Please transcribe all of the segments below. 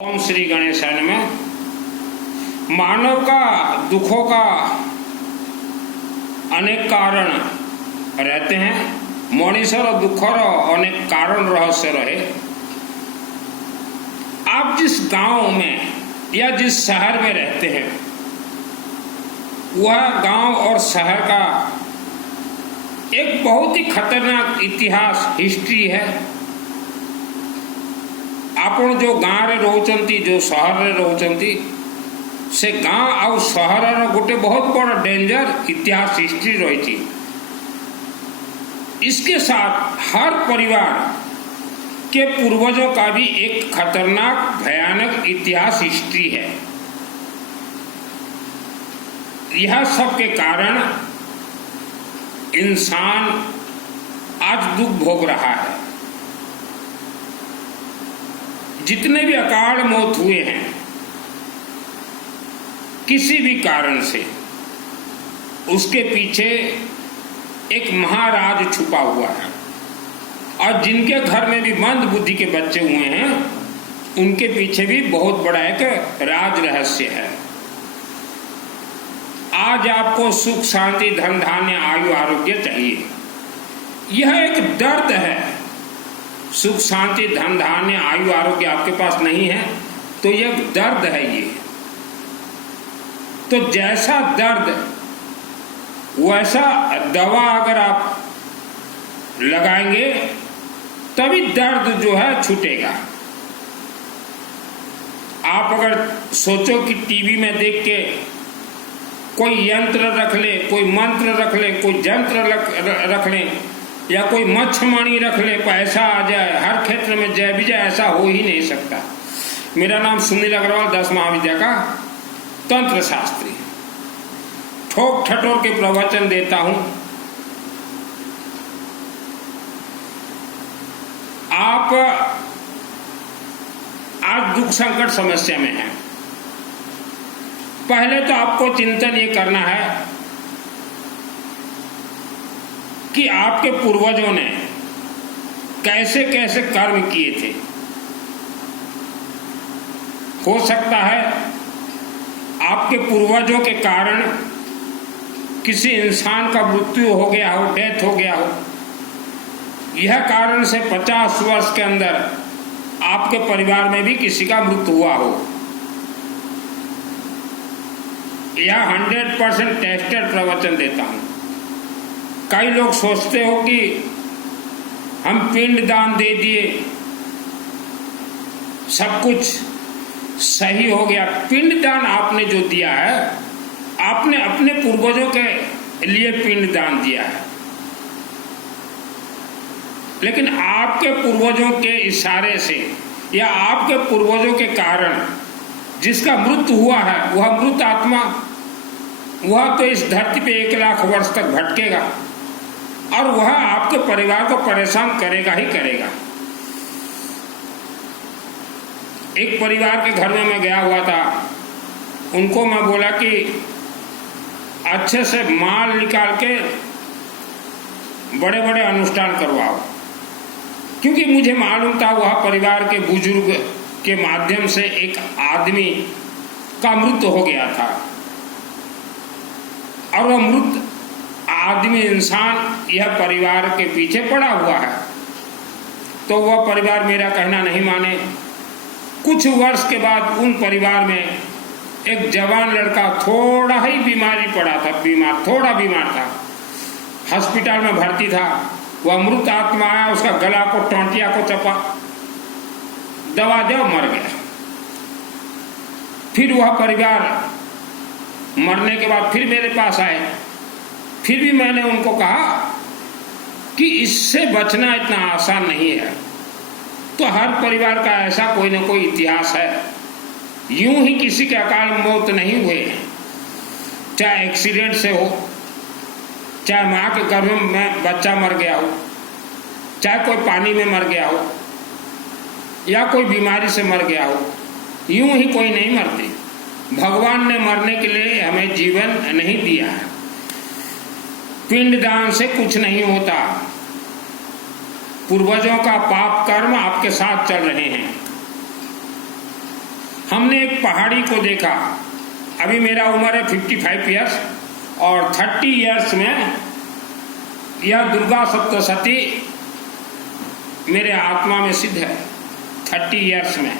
ओम श्री गणेशाय में मानव का दुखों का अनेक कारण रहते हैं। मनुष्यर दुखर अनेक कारण रहस्य रहे। आप जिस गांव में या जिस शहर में रहते हैं वह गांव और शहर का एक बहुत ही खतरनाक इतिहास हिस्ट्री है। आपण जो गाँव रे रोचंती जो शहर रे रोचंती से गाँव आउ शहर गोटे बहुत बड़ा डेंजर इतिहास हिस्ट्री रही। इसके साथ हर परिवार के पूर्वजों का भी एक खतरनाक भयानक इतिहास हिस्ट्री है। यह सब के कारण इंसान आज दुख भोग रहा है। जितने भी अकाल मौत हुए हैं किसी भी कारण से, उसके पीछे एक महाराज छुपा हुआ है। और जिनके घर में भी मंद बुद्धि के बच्चे हुए हैं उनके पीछे भी बहुत बड़ा एक राज रहस्य है। आज आपको सुख शांति धन धान्य आयु आरोग्य चाहिए, यह एक दर्द है। सुख शांति धन धान्य आयु आरोग्य आपके पास नहीं है तो यह दर्द है। ये तो जैसा दर्द वैसा दवा अगर आप लगाएंगे तभी दर्द जो है छूटेगा। आप अगर सोचो कि टीवी में देख के कोई यंत्र रख ले, कोई मंत्र रख ले, कोई यंत्र रख ले या कोई मच्छमाणी रख ले, पैसा आ जाए, हर क्षेत्र में जय विजय, ऐसा हो ही नहीं सकता। मेरा नाम सुनील अग्रवाल, 10 महाविद्या का तंत्र शास्त्री, ठोक ठटोर के प्रवचन देता हूं। आप आज दुख संकट समस्या में हैं। पहले तो आपको चिंतन ये करना है कि आपके पूर्वजों ने कैसे कैसे कर्म किए थे। हो सकता है आपके पूर्वजों के कारण किसी इंसान का मृत्यु हो गया हो, डेथ हो गया हो। यह कारण से 50 वर्ष के अंदर आपके परिवार में भी किसी का मृत्यु हुआ हो। यह 100% टेस्टेड प्रवचन देता हूं। कई लोग सोचते हो कि हम पिंड दान दे दिए, सब कुछ सही हो गया। पिंड दान आपने जो दिया है, आपने अपने पूर्वजों के लिए पिंड दान दिया है, लेकिन आपके पूर्वजों के इशारे से या आपके पूर्वजों के कारण जिसका मृत्यु हुआ है वह मृत आत्मा, वह तो इस धरती पे 1 लाख वर्ष तक भटकेगा और वह आपके परिवार को परेशान करेगा ही करेगा। एक परिवार के घर में मैं गया हुआ था। उनको मैं बोला कि अच्छे से माल निकाल के बड़े बड़े अनुष्ठान करवाओ, क्योंकि मुझे मालूम था वह परिवार के बुजुर्ग के माध्यम से एक आदमी का मृत्यु हो गया था और वह मृत आदमी इंसान यह परिवार के पीछे पड़ा हुआ है। तो वह परिवार मेरा कहना नहीं माने। कुछ वर्ष के बाद उन परिवार में एक जवान लड़का थोड़ा ही बीमारी पड़ा था, थोड़ा बीमार था, हॉस्पिटल में भर्ती था। वह मृत आत्मा आया, उसका गला को टोंटिया को चपा, दवा दे, मर गया। फिर वह परिवार मरने के बाद फिर मेरे पास आए। फिर भी मैंने उनको कहा कि इससे बचना इतना आसान नहीं है। तो हर परिवार का ऐसा कोई ना कोई इतिहास है। यूं ही किसी के अकाल मौत नहीं हुए, चाहे एक्सीडेंट से हो, चाहे माँ के गर्भ में बच्चा मर गया हो, चाहे कोई पानी में मर गया हो या कोई बीमारी से मर गया हो। यूं ही कोई नहीं मरते। भगवान ने मरने के लिए हमें जीवन नहीं दिया है। पिंडदान से कुछ नहीं होता। पूर्वजों का पाप कर्म आपके साथ चल रहे हैं। हमने एक पहाड़ी को देखा। अभी मेरा उम्र है 55 ईयर्स और 30 ईयर्स में यह दुर्गा सप्तशती मेरे आत्मा में सिद्ध है। 30 ईयर्स में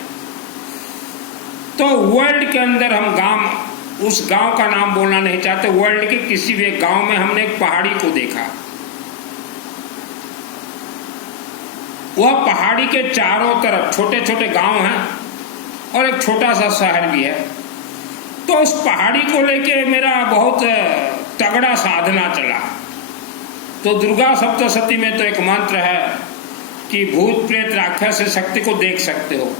तो वर्ल्ड के अंदर हम गांव, उस गांव का नाम बोलना नहीं चाहते, वर्ल्ड के किसी भी एक गांव में हमने एक पहाड़ी को देखा। वह पहाड़ी के चारों तरफ छोटे छोटे गांव हैं और एक छोटा सा शहर भी है। तो उस पहाड़ी को लेके मेरा बहुत तगड़ा साधना चला। तो दुर्गा सप्तशती में तो एक मंत्र है कि भूत प्रेत राक्षस शक्ति को देख सकते हो।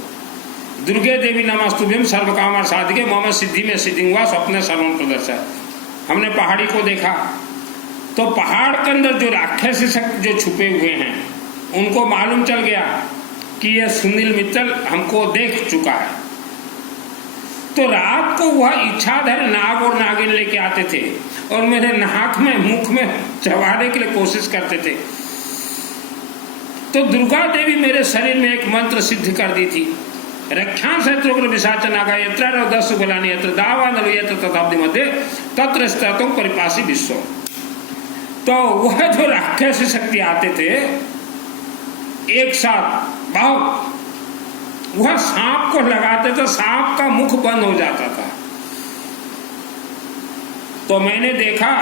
दुर्गे देवी नमस्तुभ्यम सर्वकाम साधिके मम सिद्धि में सिद्धिंगा स्वप्न सर्वम प्रदर्शन। हमने पहाड़ी को देखा तो पहाड़ के अंदर जो राक्षस शक्ति जो छुपे हुए हैं उनको मालूम चल गया कि यह सुनील मित्तल हमको देख चुका है। तो रात को वह इच्छाधर नाग और नागिन लेके आते थे और मेरे नाक में मुख में चबाने के लिए कोशिश करते थे। तो दुर्गा देवी मेरे शरीर में एक मंत्र सिद्ध कर दी थी, रक्षांश विशाचनागा यत्र दस बलानी यत्र दावा नल यत्र तथाब्दि मध्य तत्र स्थितों परिपासी विश्व। तो वह जो राक्षस शक्ति आते थे एक साथ भाव, वह सांप को लगाते तो सांप का मुख बंद हो जाता था। तो मैंने देखा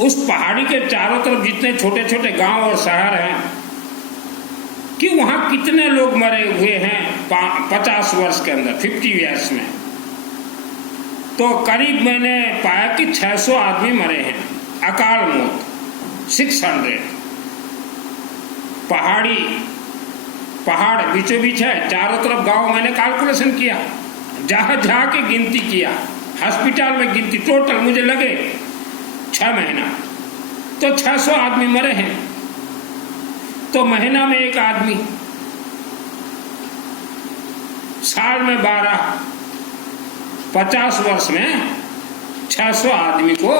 उस पहाड़ी के चारों तरफ जितने छोटे छोटे गांव और शहर हैं कि वहां कितने लोग मरे हुए हैं 50 वर्ष के अंदर, 50 ईयर्स में। तो करीब मैंने पाया कि 600 आदमी मरे हैं, अकाल मौत 600। पहाड़ बीचों बीच है, चारों तरफ गांव। मैंने कैलकुलेशन किया, जहां जहां के गिनती किया, हॉस्पिटल में गिनती, टोटल मुझे लगे 6 महीना। तो 600 आदमी मरे हैं। तो महीना में एक आदमी, साल में 12, 50 वर्ष में 600 आदमी को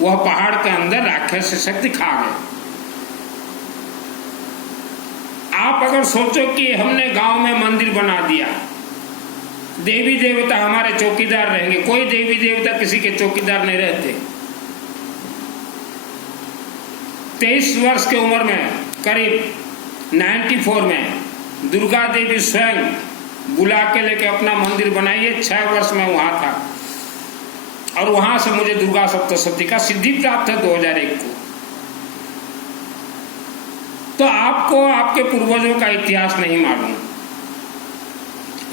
वह पहाड़ के अंदर राक्षस शक्ति खा गए। आप अगर सोचो कि हमने गांव में मंदिर बना दिया, देवी देवता हमारे चौकीदार रहेंगे, कोई देवी देवता किसी के चौकीदार नहीं रहते। 23 वर्ष की उम्र में करीब 94 में दुर्गा देवी स्वयं बुला के लेके अपना मंदिर बनाइए। 6 वर्ष में वहां था और वहां से मुझे दुर्गा सप्तशती का सिद्धि प्राप्त है 2001 को। तो आपको आपके पूर्वजों का इतिहास नहीं मालूम,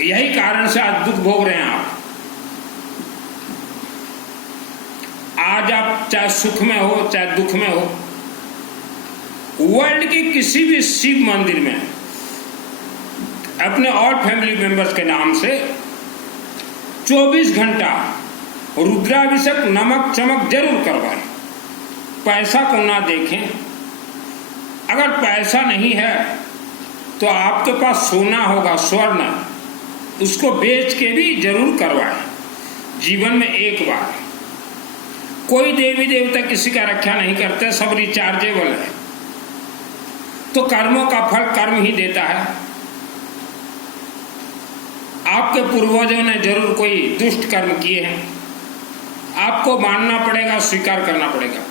यही कारण से आज दुख भोग रहे हैं आप। आज आप चाहे सुख में हो चाहे दुख में हो, वर्ल्ड के किसी भी शिव मंदिर में अपने और फैमिली मेंबर्स के नाम से 24 घंटा रुद्राभिषेक नमक चमक जरूर करवाएं। पैसा को ना देखें। अगर पैसा नहीं है तो आपके पास सोना होगा, स्वर्ण, उसको बेच के भी जरूर करवाएं जीवन में एक बार। कोई देवी देवता किसी का रक्षा नहीं करते, सब रिचार्जेबल है। तो कर्मों का फल कर्म ही देता है। आपके पूर्वजों ने जरूर कोई दुष्ट कर्म किए हैं, आपको मानना पड़ेगा, स्वीकार करना पड़ेगा।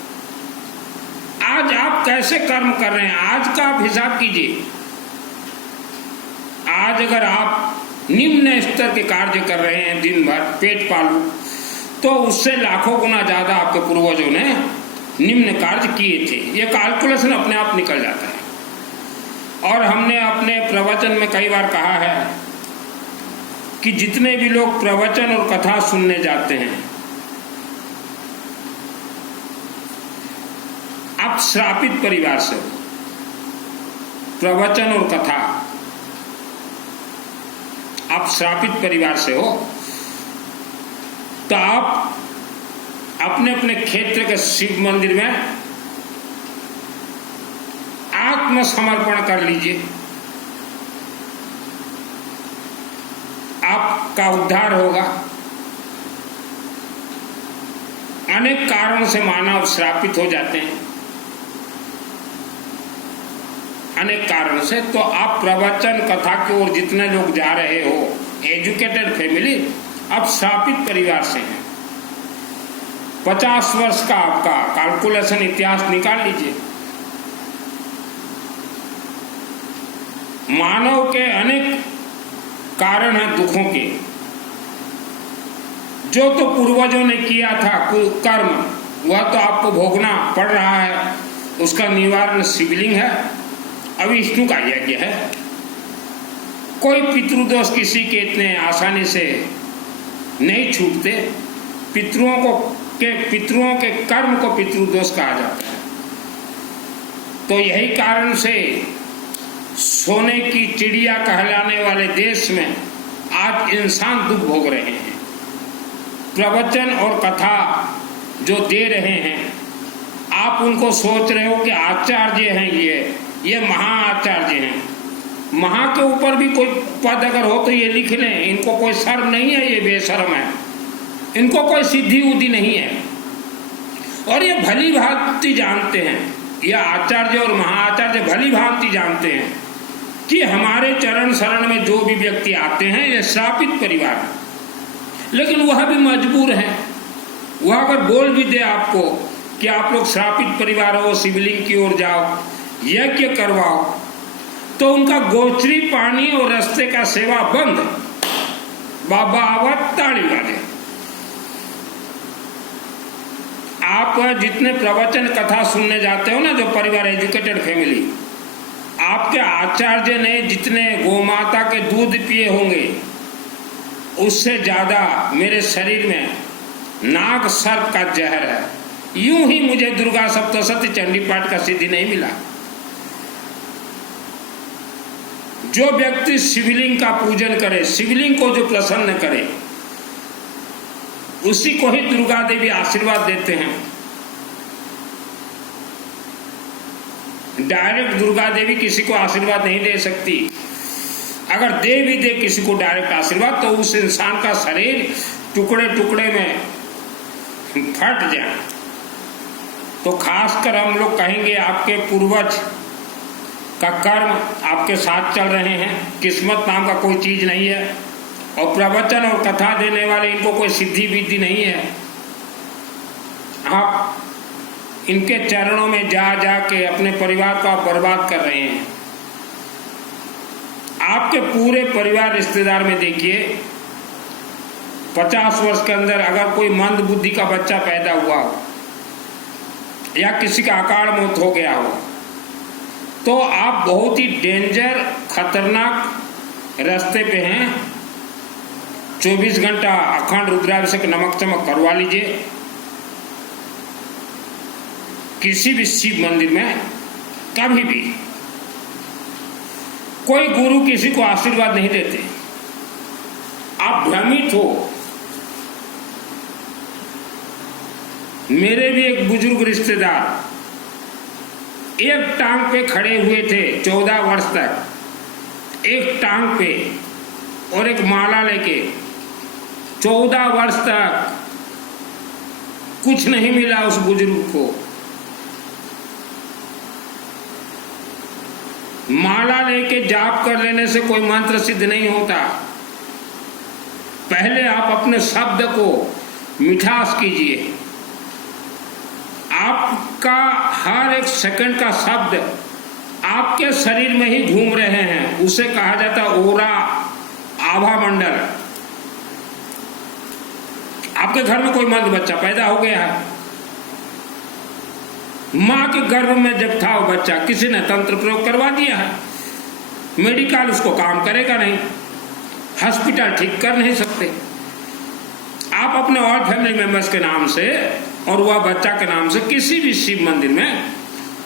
आज आप कैसे कर्म कर रहे हैं, आज का आप हिसाब कीजिए। आज अगर आप निम्न स्तर के कार्य कर रहे हैं दिन भर पेट पालू, तो उससे लाखों गुना ज्यादा आपके पूर्वजों ने निम्न कार्य किए थे। ये कैलकुलेशन अपने आप निकल जाता है। और हमने अपने प्रवचन में कई बार कहा है कि जितने भी लोग प्रवचन और कथा सुनने जाते हैं, आप श्रापित परिवार से हो, प्रवचन और कथा आप श्रापित परिवार से हो, तो आप अपने अपने क्षेत्र के शिव मंदिर में आत्मसमर्पण कर लीजिए। आपका उद्धार होगा। अनेक कारणों से मानव श्रापित हो जाते हैं, अनेक कारणों से। तो आप प्रवचन कथा की ओर जितने लोग जा रहे हो एजुकेटेड फैमिली, अब श्रापित परिवार से हैं। 50 वर्ष का आपका कैलकुलेशन इतिहास निकाल लीजिए। मानव के अनेक कारण हैं दुखों के। जो तो पूर्वजों ने किया था कर्म, वह तो आपको भोगना पड़ रहा है, उसका निवारण शिवलिंग है, अब विष्णु का यज्ञ है। कोई पितृदोष किसी के इतने आसानी से नहीं छूटते। पितरों के कर्म को पितृदोष कहा जाता है। तो यही कारण से सोने की चिड़िया कहलाने वाले देश में आज इंसान दुख भोग रहे हैं। प्रवचन और कथा जो दे रहे हैं, आप उनको सोच रहे हो कि आचार्य हैं, ये महाआचार्य हैं। महा के ऊपर भी कोई पद अगर हो तो ये लिख लें, इनको कोई शर्म नहीं है, ये बेशर्म है, इनको कोई सिद्धि उद्धि नहीं है। और ये भली भांति जानते हैं, ये आचार्य और महाआचार्य भली भांति जानते हैं कि हमारे चरण शरण में जो भी व्यक्ति आते हैं ये श्रापित परिवार है। लेकिन वह भी मजबूर है। वह अगर बोल भी दे आपको कि आप लोग श्रापित परिवार हो, शिवलिंग की ओर जाओ, यज्ञ करवाओ, तो उनका गोचरी पानी और रास्ते का सेवा बंद। बाबा आवत ताड़ी वाले। आप जितने प्रवचन कथा सुनने जाते हो ना, जो परिवार एजुकेटेड फैमिली, आपके आचार्य ने जितने गोमाता के दूध पिए होंगे, उससे ज्यादा मेरे शरीर में नाग सर्प का जहर है। यूं ही मुझे दुर्गा सप्तशती चंडी पाठ का सिद्धि नहीं मिला। जो व्यक्ति शिवलिंग का पूजन करे, शिवलिंग को जो प्रसन्न करे, उसी को ही दुर्गा देवी आशीर्वाद देते हैं। डायरेक्ट दुर्गा देवी किसी को आशीर्वाद नहीं दे सकती। अगर दे भी दे किसी को डायरेक्ट आशीर्वाद, तो उस इंसान का शरीर टुकड़े टुकड़े में फट जाए। तो खासकर हम लोग कहेंगे आपके पूर्वज का कर्म आपके साथ चल रहे हैं। किस्मत नाम का कोई चीज नहीं है, और प्रवचन और कथा देने वाले, इनको कोई सिद्धि विद्धि नहीं है। आप इनके चरणों में जा जा के अपने परिवार को आप बर्बाद कर रहे हैं। आपके पूरे परिवार रिश्तेदार में देखिए, 50 वर्ष के अंदर अगर कोई मंद बुद्धि का बच्चा पैदा हुआ हो या किसी का अकाल मौत हो गया हो, तो आप बहुत ही डेंजर खतरनाक रास्ते पे हैं। 24 घंटा अखंड रुद्राभिषेक नमक चमक करवा लीजिए किसी भी शिव मंदिर में। कभी भी कोई गुरु किसी को आशीर्वाद नहीं देते। आप भ्रमित हो। मेरे भी एक बुजुर्ग रिश्तेदार एक टांग पे खड़े हुए थे 14 वर्ष तक, एक टांग पे, और एक माला लेके 14 वर्ष तक कुछ नहीं मिला उस बुजुर्ग को। माला लेके जाप कर लेने से कोई मंत्र सिद्ध नहीं होता। पहले आप अपने शब्द को मिठास कीजिए। आपका हर एक सेकंड का शब्द आपके शरीर में ही घूम रहे हैं, उसे कहा जाता है ओरा, आभा मंडल। आपके घर में कोई मंद बच्चा पैदा हो गया है, मां के गर्भ में जब था वो बच्चा, किसी ने तंत्र प्रयोग करवा दिया है। मेडिकल उसको काम करेगा नहीं, हॉस्पिटल ठीक कर नहीं सकते। आप अपने और फैमिली मेंबर्स के नाम से और वह बच्चा के नाम से किसी भी शिव मंदिर में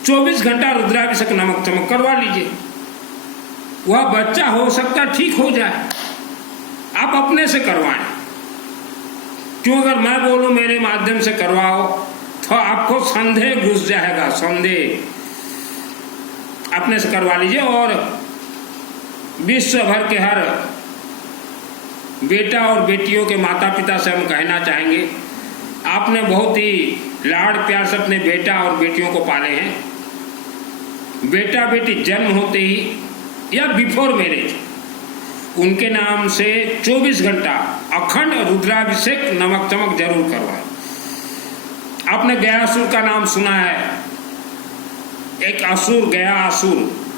24 घंटा रुद्राभिषेक नमक चमक करवा लीजिए। वह बच्चा हो सकता ठीक हो जाए। आप अपने से करवाएं। क्यों? अगर मैं बोलूं मेरे माध्यम से करवाओ तो आपको संदेह घुस जाएगा। संदेह अपने से करवा लीजिए। और विश्व भर के हर बेटा और बेटियों के माता पिता से हम कहना चाहेंगे, आपने बहुत ही लाड़ प्यार से अपने बेटा और बेटियों को पाले हैं। बेटा बेटी जन्म होते ही या बिफोर मैरिज उनके नाम से 24 घंटा अखंड रुद्राभिषेक नमक चमक जरूर करवाए। आपने गयासुर का नाम सुना है, एक असुर गयासुर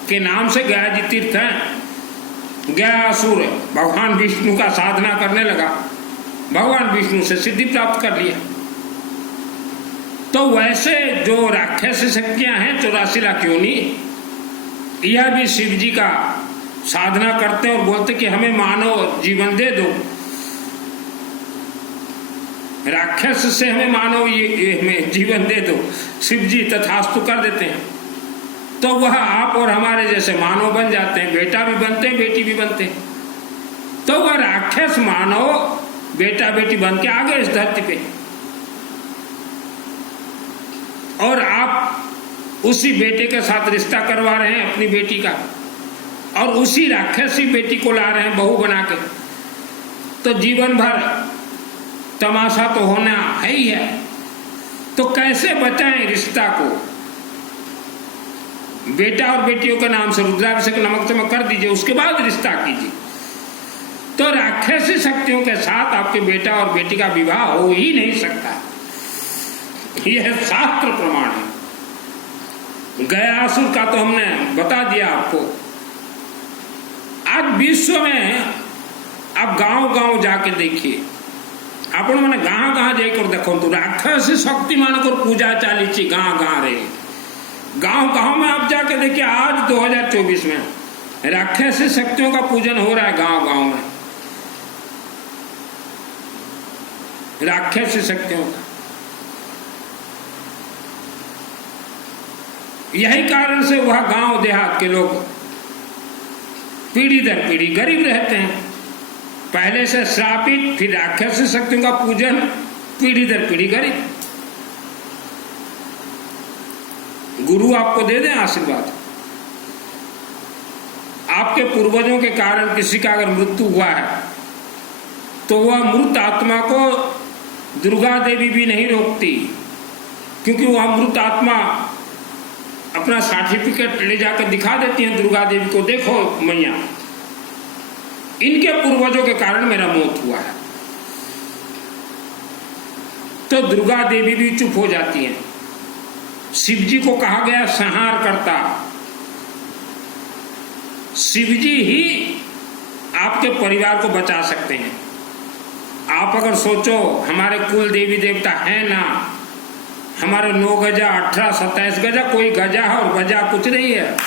के नाम से गया जी तीर्थ है। गयासुर भगवान विष्णु का साधना करने लगा, भगवान विष्णु से सिद्धि प्राप्त कर लिया। तो वैसे जो राक्षसी शक्तियां हैं 84 लाख योनि, यह भी शिव जी का साधना करते और बोलते कि हमें मानव जीवन दे दो, राक्षस से हमें मानव ये हमें जीवन दे दो। शिव जी तथास्तु कर देते हैं, तो वह आप और हमारे जैसे मानव बन जाते हैं, बेटा भी बनते हैं बेटी भी बनते हैं। तो वह राक्षस मानव बेटा बेटी बन के आ गए इस धरती पे, और आप उसी बेटे के साथ रिश्ता करवा रहे हैं अपनी बेटी का, और उसी राक्षसी बेटी को ला रहे हैं बहू बना के। तो जीवन भर तमाशा तो होना है ही है। तो कैसे बचाएं रिश्ता को? बेटा और बेटियों के नाम से रुद्राभिषेक नमक चमक कर दीजिए, उसके बाद रिश्ता कीजिए। तो राक्षसी शक्तियों के साथ आपके बेटा और बेटी का विवाह हो ही नहीं सकता, यह शास्त्र प्रमाण है। गयासुर का तो हमने बता दिया आपको। आज विश्व में आप गांव गांव जाके देखिए, आपण मैंने गाँ गाँ जाकर देखो तो राक्षसी शक्ति मान को पूजा चली गाँ गाँ रे, गांव गांव में आप जाके देखिए। आज 2024 में राक्षसी शक्तियों का पूजन हो रहा है गांव गांव में, राक्षसी शक्तियों का। यही कारण से वह गांव देहात के लोग पीढ़ी दर पीढ़ी गरीब रहते हैं। पहले से श्रापित, फिर राक्षसी शक्तियों का पूजन, पीढ़ी दर पीढ़ी गरीब। गुरु आपको दे दें आशीर्वाद। आपके पूर्वजों के कारण किसी का अगर मृत्यु हुआ है तो वह मृत आत्मा को दुर्गा देवी भी नहीं रोकती, क्योंकि वह मृत आत्मा अपना सर्टिफिकेट ले जाकर दिखा देती है दुर्गा देवी को, देखो मैया इनके पूर्वजों के कारण मेरा मौत हुआ है। तो दुर्गा देवी भी चुप हो जाती हैं। शिव जी को कहा गया संहार करता। शिव जी ही आपके परिवार को बचा सकते हैं। आप अगर सोचो हमारे कुल देवी देवता है ना, हमारे 9 गजा 18 27 गजा, कोई गजा है और गजा कुछ नहीं है।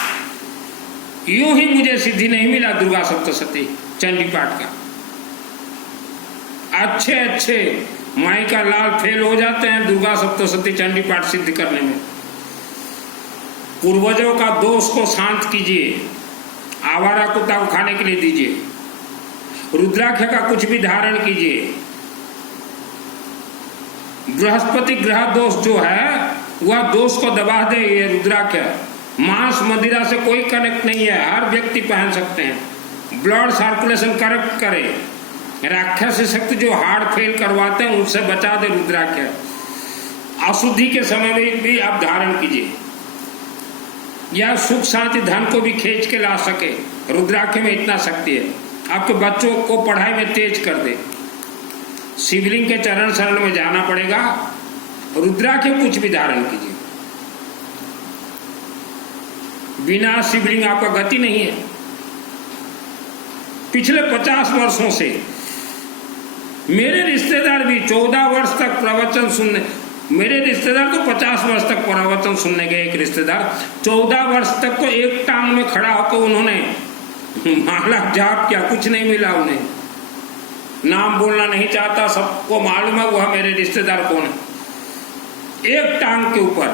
यूं ही मुझे सिद्धि नहीं मिला दुर्गा सप्तशती चंडी पाठ का। अच्छे अच्छे माई का लाल फेल हो जाते हैं दुर्गा सप्तशती चंडी पाठ सिद्ध करने में। पूर्वजों का दोष को शांत कीजिए, आवारा कुत्ता को खाने के लिए दीजिए, रुद्राक्ष का कुछ भी धारण कीजिए। बृहस्पति ग्रह दोष जो है वह दोष को दबा दे। ये रुद्राक्ष मांस मदिरा से कोई कनेक्ट नहीं है, हर व्यक्ति पहन सकते हैं। ब्लड सर्कुलेशन करेक्ट करे। राक्षसी शक्ति जो हार्ट फेल करवाते हैं उनसे बचा दे रुद्राक्ष। अशुद्धि के समय में भी आप धारण कीजिए, या सुख शांति धन को भी खींच के ला सके। रुद्राक्ष में इतना शक्ति है, आपके बच्चों को पढ़ाई में तेज कर दे। शिवलिंग के चरण शरण में जाना पड़ेगा, रुद्राक्ष कुछ भी धारण कीजिए। बिना शिवलिंग आपका गति नहीं है। पिछले 50 वर्षों से मेरे रिश्तेदार भी 14 वर्ष तक प्रवचन सुनने, मेरे रिश्तेदार तो 50 वर्ष तक प्रवचन सुनने गए। एक रिश्तेदार 14 वर्ष तक तो एक टांग में खड़ा होकर उन्होंने माला जाप किया, कुछ नहीं मिला उन्हें। नाम बोलना नहीं चाहता, सबको मालूम है वह मेरे रिश्तेदार कौन है। एक टांग के ऊपर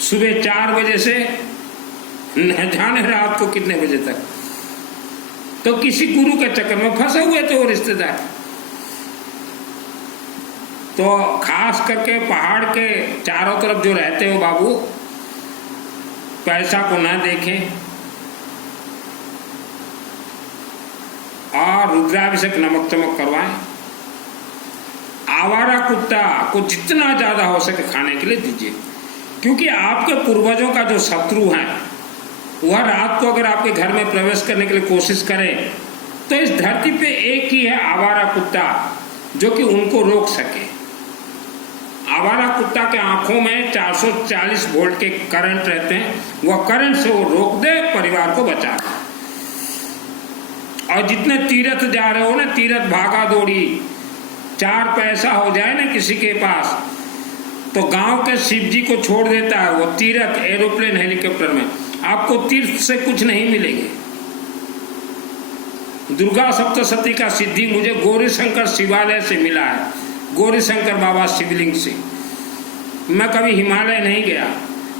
सुबह 4 बजे से न जाने रात को कितने बजे तक। तो किसी गुरु के चक्कर में फंसे हुए थे वो रिश्तेदार। तो खास करके पहाड़ के चारों तरफ जो रहते हो बाबू, पैसा को ना देखें और रुद्राभिषेक नमक चमक करवाएं। आवारा कुत्ता को जितना ज्यादा हो सके खाने के लिए दीजिए, क्योंकि आपके पूर्वजों का जो शत्रु है वह रात को अगर आपके घर में प्रवेश करने के लिए कोशिश करें तो इस धरती पे एक ही है आवारा कुत्ता जो कि उनको रोक सके। आवारा कुत्ता के आंखों में 440 वोल्ट के करंट रहते हैं, वह करंट से वो रोक दे, परिवार को बचा दे। और जितने तीर्थ जा रहे हो ना, तीर्थ भागा दौड़ी, 4 पैसा हो जाए ना किसी के पास तो गांव के शिव जी को छोड़ देता है वो तीर्थ एरोप्लेन हेलीकॉप्टर में, आपको तीर्थ से कुछ नहीं मिलेंगे। दुर्गा सप्तशती का सिद्धि मुझे गौरी शंकर शिवालय से मिला है, गौरी शंकर बाबा शिवलिंग से। मैं कभी हिमालय नहीं गया,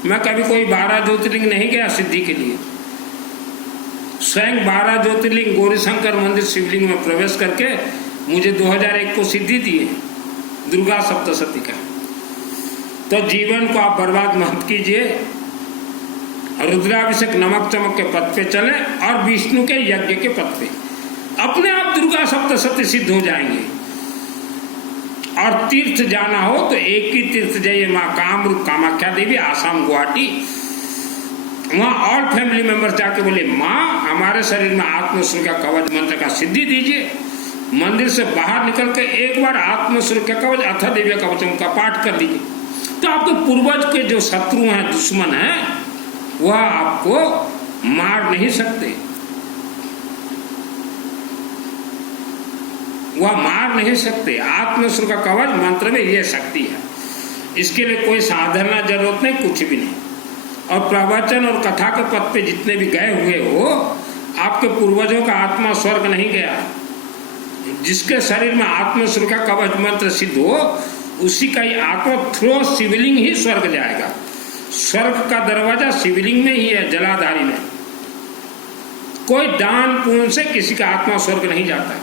मैं कभी कोई 12 ज्योतिर्लिंग नहीं गया सिद्धि के लिए। स्वयं 12 ज्योतिर्लिंग गौरी शंकर मंदिर शिवलिंग में प्रवेश करके मुझे 2001 को सिद्धि दी है दुर्गा सप्तशती का। तो जीवन को आप बर्बाद मत कीजिए, रुद्राभिषेक नमक चमक के पथ पे चले और विष्णु के यज्ञ के पथ पे अपने आप दुर्गा सप्तशती सिद्ध हो जाएंगे। और तीर्थ जाना हो तो एक ही तीर्थ जाइए, माँ कामरूप कामाख्या देवी, आसाम गुवाहाटी। वहाँ और फैमिली मेंबर्स जाके बोले माँ हमारे शरीर में आत्मसूर्य का कवच मंत्र का सिद्धि दीजिए। मंदिर से बाहर निकल के एक बार आत्मसूर्य का कवच अथ देवी कवचम का पाठ कर लीजिए, तो आपके पूर्वज के जो शत्रु हैं, दुश्मन हैं, वह आपको मार नहीं सकते, वह मार नहीं सकते। आत्मसूर्य का कवच मंत्र में यह शक्ति है, इसके लिए कोई साधना जरूरत नहीं, कुछ भी नहीं। और प्रवचन और कथा के पथ पे जितने भी गए हुए हो, आपके पूर्वजों का आत्मा स्वर्ग नहीं गया। जिसके शरीर में आत्मसूर्य का कवच मंत्र सिद्ध हो, उसी का ही आत्मा थ्रो शिवलिंग ही स्वर्ग जाएगा। स्वर्ग का दरवाजा शिवलिंग में ही है, जलाधारी में। कोई दान पुण्य से किसी का आत्मा स्वर्ग नहीं जाता।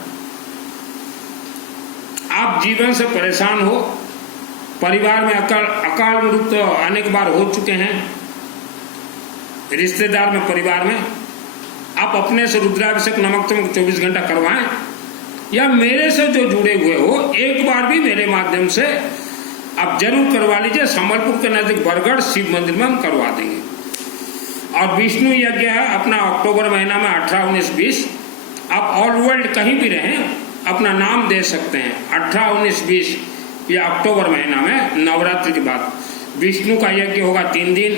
आप जीवन से परेशान हो, परिवार में अकाल मृत्यु तो अनेक बार हो चुके हैं, रिश्तेदार में, परिवार में, आप अपने से रुद्राभिषेक नमक चमक 24 घंटा करवाएं, या मेरे से जो जुड़े हुए हो एक बार भी मेरे माध्यम से आप जरूर करवा लीजिए। संबलपुर के नजदीक बरगढ़ शिव मंदिर में हम करवा देंगे। और विष्णु यज्ञ है अपना अक्टूबर महीना में 18, 19, 20। आप ऑल वर्ल्ड कहीं भी रहें अपना नाम दे सकते हैं। 18, 19, 20 ये अक्टूबर महीना में नवरात्रि के बाद विष्णु का यज्ञ होगा 3 दिन।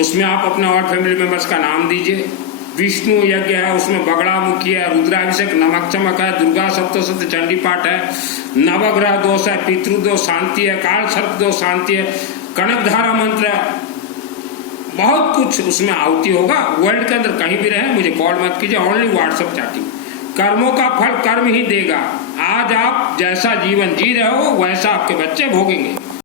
उसमें आप अपने और फैमिली मेंबर्स का नाम दीजिए। विष्णु यज्ञ है, उसमें बगड़ा मुखी है, रुद्राभिषेक नमक चमक है, दुर्गा सप्तशती चंडी पाठ है, नवग्रह दोष है, पितृदोष शांति है, काल सर्प दोष शांति है, कनकधारा मंत्र है, बहुत कुछ उसमें आहुति होगा। वर्ल्ड के अंदर कहीं भी रहे मुझे कॉल मत कीजिए, ओनली व्हाट्सएप चैटिंग। कर्मों का फल कर्म ही देगा। आज आप जैसा जीवन जी रहे हो वैसा आपके बच्चे भोगेंगे।